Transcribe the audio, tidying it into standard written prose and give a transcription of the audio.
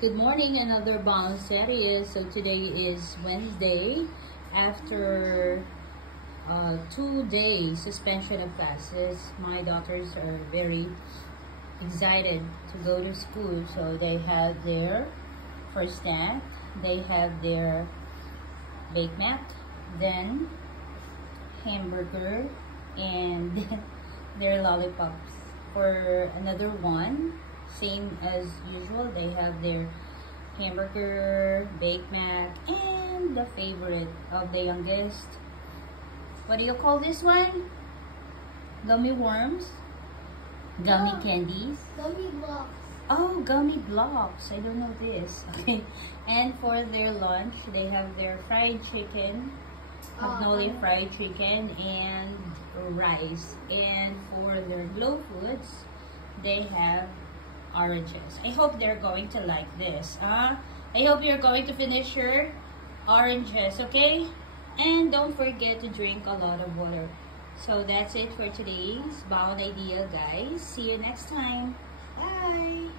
Good morning, another baon series. So today is Wednesday after 2 days suspension of classes. My daughters are very excited to go to school. So they have their first snack, they have their baked mat, then hamburger, and their lollipops. For another one, same as usual, they have their hamburger, baked mac, and the favorite of the youngest. What do you call this one? Gummy worms? Gummy candies? Gummy blocks. Oh, gummy blocks. I don't know this. Okay. And for their lunch, they have their fried chicken, magnolia fried chicken, and rice. And for their glow foods, they have oranges. I hope they're going to like this. I hope you're going to finish your oranges, okay? And don't forget to drink a lot of water. So that's it for today's Boan Idea, guys. See you next time. Bye!